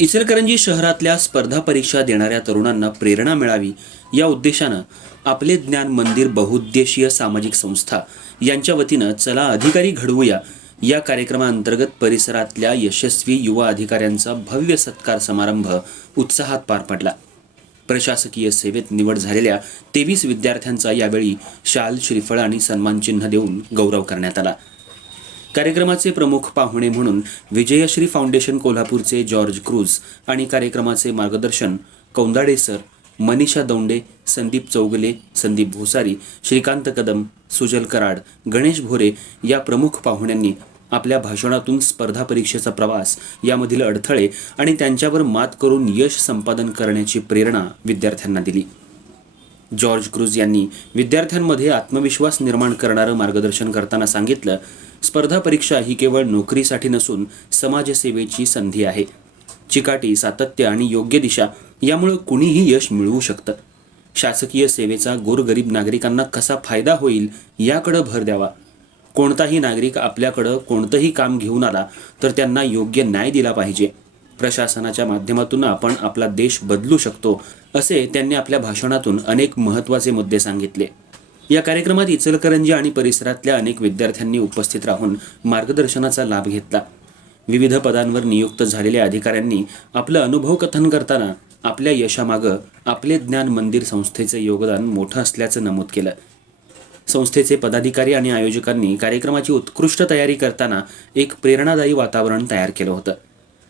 इचलकरंजी शहरातल्या स्पर्धा परीक्षा देणाऱ्या तरुणांना प्रेरणा मिळावी या उद्देशानं आपले ज्ञान मंदिर बहुउद्देशीय सामाजिक संस्था यांच्या वतीनं चला अधिकारी घडवूया या कार्यक्रमाअंतर्गत परिसरातल्या यशस्वी युवा अधिकाऱ्यांचा भव्य सत्कार समारंभ उत्साहात पार पडला. प्रशासकीय सेवेत निवड झालेल्या तेवीस विद्यार्थ्यांचा यावेळी शाल श्रीफळ आणि सन्मानचिन्ह देऊन गौरव करण्यात आला. कार्यक्रमाचे प्रमुख पाहुणे म्हणून विजयश्री फाउंडेशन कोल्हापूरचे जॉर्ज क्रूज आणि कार्यक्रमाचे मार्गदर्शन कौंदाडे सर मनीषा दौंडे संदीप चौगले संदीप भोसारी श्रीकांत कदम सुजल कराड गणेश भोरे या प्रमुख पाहुण्यांनी आपल्या भाषणातून स्पर्धा परीक्षेचा प्रवास यामधील अडथळे आणि त्यांच्यावर मात करून यश संपादन करण्याची प्रेरणा विद्यार्थ्यांना दिली. जॉर्ज क्रूज यांनी विद्यार्थ्यांमध्ये आत्मविश्वास निर्माण करणारं मार्गदर्शन करताना सांगितलं स्पर्धा परीक्षा ही केवळ नोकरीसाठी नसून समाजसेवेची संधी आहे. चिकाटी सातत्य आणि योग्य दिशा यामुळे कुणीही यश मिळवू शकतं. शासकीय सेवेचा गोरगरीब नागरिकांना कसा फायदा होईल याकडं भर द्यावा. कोणताही नागरिक आपल्याकडं कोणतंही काम घेऊन आला तर त्यांना योग्य न्याय दिला पाहिजे. प्रशासनाच्या माध्यमातून आपण आपला देश बदलू शकतो असे त्यांनी आपल्या भाषणातून अनेक महत्त्वाचे मुद्दे सांगितले. या कार्यक्रमात इचलकरंजी आणि परिसरातल्या अनेक विद्यार्थ्यांनी उपस्थित राहून मार्गदर्शनाचा लाभ घेतला. विविध पदांवर नियुक्त झालेल्या अधिकाऱ्यांनी आपलं अनुभव कथन करताना आपल्या यशामागं आपले ज्ञान मंदिर संस्थेचं योगदान मोठं असल्याचं नमूद केलं. संस्थेचे पदाधिकारी आणि आयोजकांनी कार्यक्रमाची उत्कृष्ट तयारी करताना एक प्रेरणादायी वातावरण तयार केलं होतं.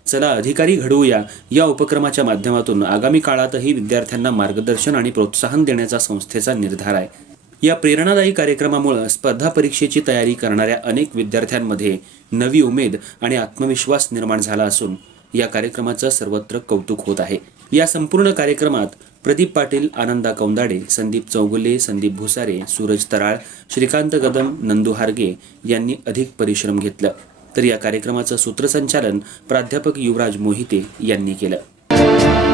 चला अधिकारी घडवूया या उपक्रमाच्या माध्यमातून आगामी काळातही विद्यार्थ्यांना मार्गदर्शन आणि प्रोत्साहन देण्याचा संस्थेचा निर्धार आहे. या प्रेरणादायी कार्यक्रमामुळं स्पर्धा परीक्षेची तयारी करणाऱ्या अनेक विद्यार्थ्यांमध्ये नवी उमेद आणि आत्मविश्वास निर्माण झाला असून या कार्यक्रमाचं सर्वत्र कौतुक होत आहे. या संपूर्ण कार्यक्रमात प्रदीप पाटील आनंदा कौंदाडे संदीप चौगुले संदीप भुसारे सूरज तराळ श्रीकांत कदम नंदू हार्गे यांनी अधिक परिश्रम घेतलं. तर या कार्यक्रमाचं सूत्रसंचालन प्राध्यापक युवराज मोहिते यांनी केलं.